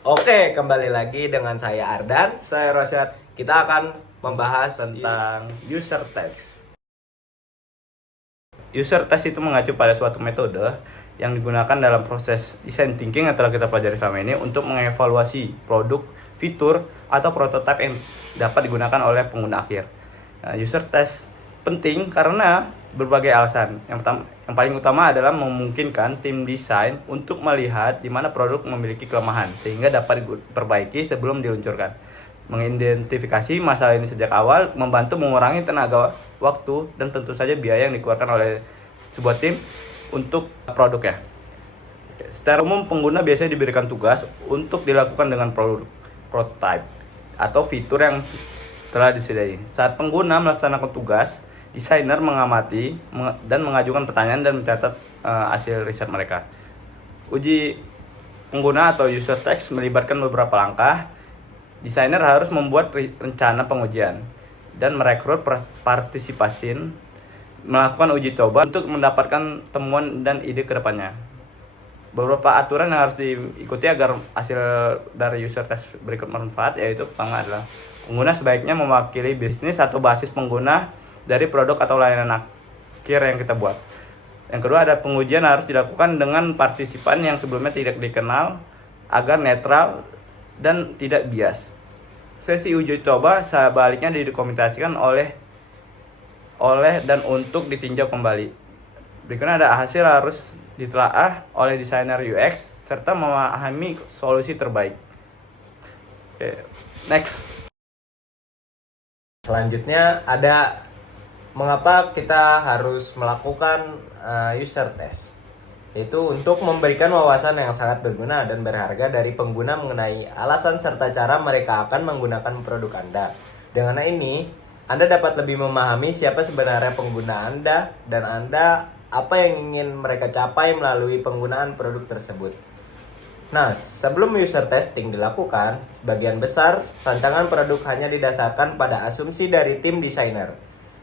Oke, kembali lagi dengan saya Ardan. Saya Rosyad. Kita akan membahas Tentang user test. User test itu mengacu pada suatu metode yang digunakan dalam proses design thinking yang telah kita pelajari selama ini untuk mengevaluasi produk, fitur, atau prototipe yang dapat digunakan oleh pengguna akhir. Nah, user test penting karena berbagai alasan. Yang paling utama adalah memungkinkan tim desain untuk melihat di mana produk memiliki kelemahan sehingga dapat diperbaiki sebelum diluncurkan. Mengidentifikasi masalah ini sejak awal membantu mengurangi tenaga, waktu, dan tentu saja biaya yang dikeluarkan oleh sebuah tim untuk produk ya. Secara umum pengguna biasanya diberikan tugas untuk dilakukan dengan prototype atau fitur yang telah disediakan. Saat pengguna melaksanakan tugas, desainer mengamati dan mengajukan pertanyaan dan mencatat hasil riset mereka. Uji pengguna atau user test melibatkan beberapa langkah. Desainer harus membuat rencana pengujian dan merekrut partisipasi, melakukan uji coba untuk mendapatkan temuan dan ide ke depannya. Beberapa aturan yang harus diikuti agar hasil dari user test berikut bermanfaat, yaitu pertama adalah pengguna sebaiknya mewakili bisnis atau basis pengguna dari produk atau layanan akhir yang kita buat. Yang kedua ada pengujian harus dilakukan dengan partisipan yang sebelumnya tidak dikenal agar netral dan tidak bias. Sesi uji coba sebaliknya didokumentasikan oleh dan untuk ditinjau kembali. Berikutnya ada hasil harus ditelaah oleh desainer UX serta memahami solusi terbaik. Oke, next. Selanjutnya ada mengapa kita harus melakukan user test. Itu untuk memberikan wawasan yang sangat berguna dan berharga dari pengguna mengenai alasan serta cara mereka akan menggunakan produk Anda. Dengan ini, Anda dapat lebih memahami siapa sebenarnya pengguna Anda dan Anda apa yang ingin mereka capai melalui penggunaan produk tersebut. Nah, sebelum user testing dilakukan, sebagian besar rancangan produk hanya didasarkan pada asumsi dari tim desainer.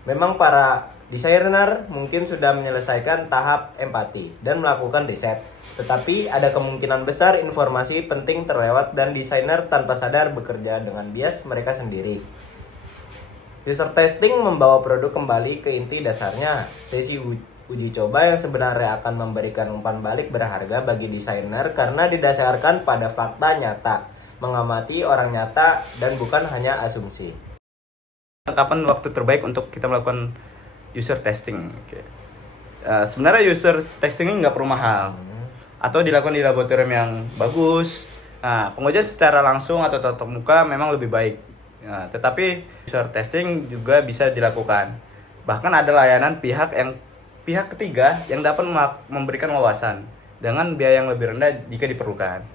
Memang para desainer mungkin sudah menyelesaikan tahap empati dan melakukan riset, tetapi ada kemungkinan besar informasi penting terlewat dan desainer tanpa sadar bekerja dengan bias mereka sendiri. User testing membawa produk kembali ke inti dasarnya. Sesi uji coba yang sebenarnya akan memberikan umpan balik berharga bagi desainer karena didasarkan pada fakta nyata, mengamati orang nyata dan bukan hanya asumsi. Kapan waktu terbaik untuk kita melakukan user testing? Sebenarnya user testing ini nggak perlu mahal atau dilakukan di laboratorium yang bagus. Nah, pengujian secara langsung atau tatap muka memang lebih baik. Nah, tetapi user testing juga bisa dilakukan. Bahkan ada layanan pihak ketiga yang dapat memberikan wawasan dengan biaya yang lebih rendah jika diperlukan.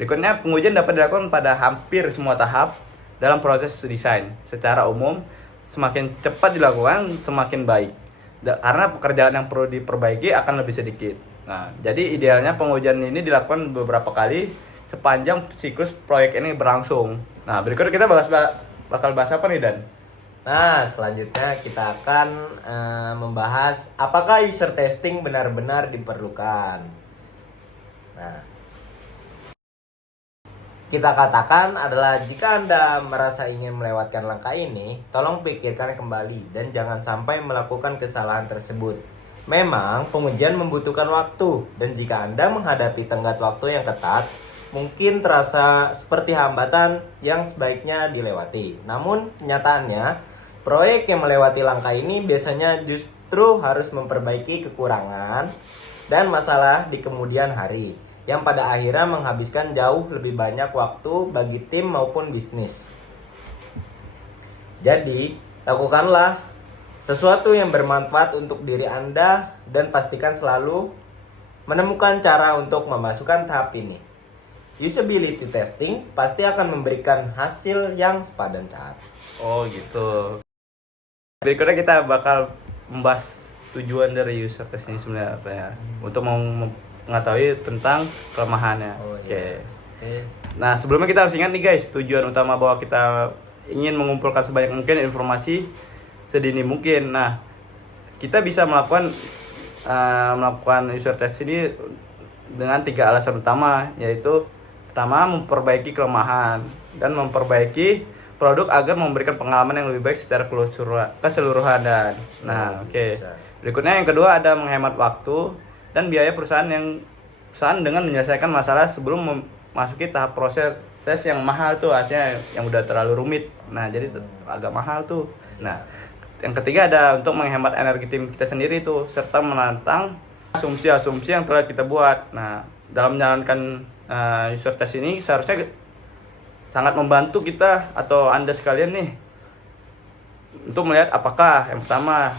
Berikutnya, pengujian dapat dilakukan pada hampir semua tahap dalam proses desain. Secara umum, semakin cepat dilakukan, semakin baik. Karena pekerjaan yang perlu diperbaiki akan lebih sedikit. Nah, jadi idealnya pengujian ini dilakukan beberapa kali sepanjang siklus proyek ini berlangsung. Nah, berikutnya kita bakal bahas apa nih, Dan? Nah, selanjutnya kita akan membahas apakah user testing benar-benar diperlukan. Nah, kita katakan adalah jika Anda merasa ingin melewatkan langkah ini, tolong pikirkan kembali dan jangan sampai melakukan kesalahan tersebut. Memang pengujian membutuhkan waktu dan jika Anda menghadapi tenggat waktu yang ketat, mungkin terasa seperti hambatan yang sebaiknya dilewati. Namun kenyataannya, proyek yang melewati langkah ini biasanya justru harus memperbaiki kekurangan dan masalah di kemudian hari, yang pada akhirnya menghabiskan jauh lebih banyak waktu bagi tim maupun bisnis. Jadi, lakukanlah sesuatu yang bermanfaat untuk diri Anda dan pastikan selalu menemukan cara untuk memasukkan tahap ini. Usability testing pasti akan memberikan hasil yang sepadan saat. Oh gitu. Berikutnya kita bakal membahas tujuan dari user test ini sebenarnya apa ya? Untuk mengetahui tentang kelemahannya. Oke. Nah, sebelumnya kita harus ingat nih guys, tujuan utama bahwa kita ingin mengumpulkan sebanyak mungkin informasi sedini mungkin. Nah, kita bisa melakukan user test ini dengan 3 alasan utama, yaitu Pertama, memperbaiki kelemahan dan memperbaiki produk agar memberikan pengalaman yang lebih baik secara keseluruhan dan oke. Berikutnya yang kedua ada menghemat waktu dan biaya perusahaan dengan menyelesaikan masalah sebelum memasuki tahap proses yang mahal tuh, artinya yang udah terlalu rumit. Nah, jadi agak mahal tuh. Nah, yang ketiga ada untuk menghemat energi tim kita sendiri tuh serta menantang asumsi-asumsi yang telah kita buat. Nah, dalam menjalankan user test ini seharusnya sangat membantu kita atau Anda sekalian nih untuk melihat apakah yang pertama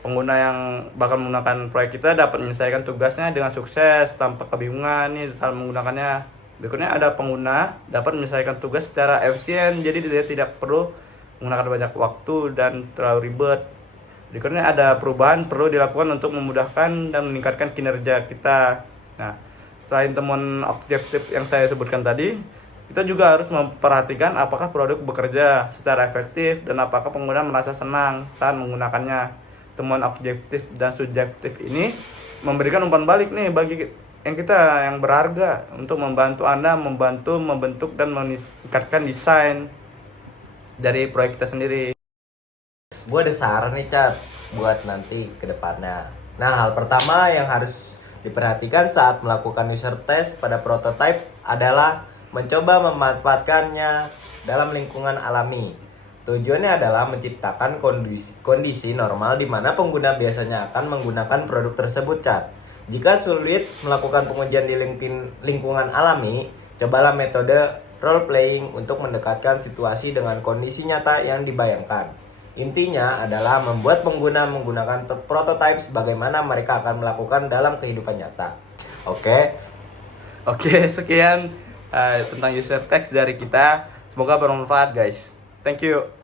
pengguna yang bakal menggunakan proyek kita dapat menyelesaikan tugasnya dengan sukses tanpa kebingungan nih dalam menggunakannya. Berikutnya ada pengguna dapat menyelesaikan tugas secara efisien, jadi dia tidak perlu menggunakan banyak waktu dan terlalu ribet. Berikutnya ada perubahan perlu dilakukan untuk memudahkan dan meningkatkan kinerja kita. Nah, selain temuan objektif yang saya sebutkan tadi, kita juga harus memperhatikan apakah produk bekerja secara efektif dan apakah pengguna merasa senang saat menggunakannya. Temuan objektif dan subjektif ini memberikan umpan balik nih bagi yang berharga untuk membantu Anda membentuk dan meningkatkan desain dari proyek kita sendiri. Gue ada saran nih Cat buat nanti ke depannya. Nah, hal pertama yang harus diperhatikan saat melakukan user test pada prototype adalah mencoba memanfaatkannya dalam lingkungan alami. Tujuannya adalah menciptakan kondisi normal di mana pengguna biasanya akan menggunakan produk tersebut, Cat. Jika sulit melakukan pengujian di lingkungan alami, cobalah metode role playing untuk mendekatkan situasi dengan kondisi nyata yang dibayangkan. Intinya adalah membuat pengguna menggunakan prototype sebagaimana mereka akan melakukan dalam kehidupan nyata. Oke, Sekian tentang user text dari kita. Semoga bermanfaat, guys. Thank you.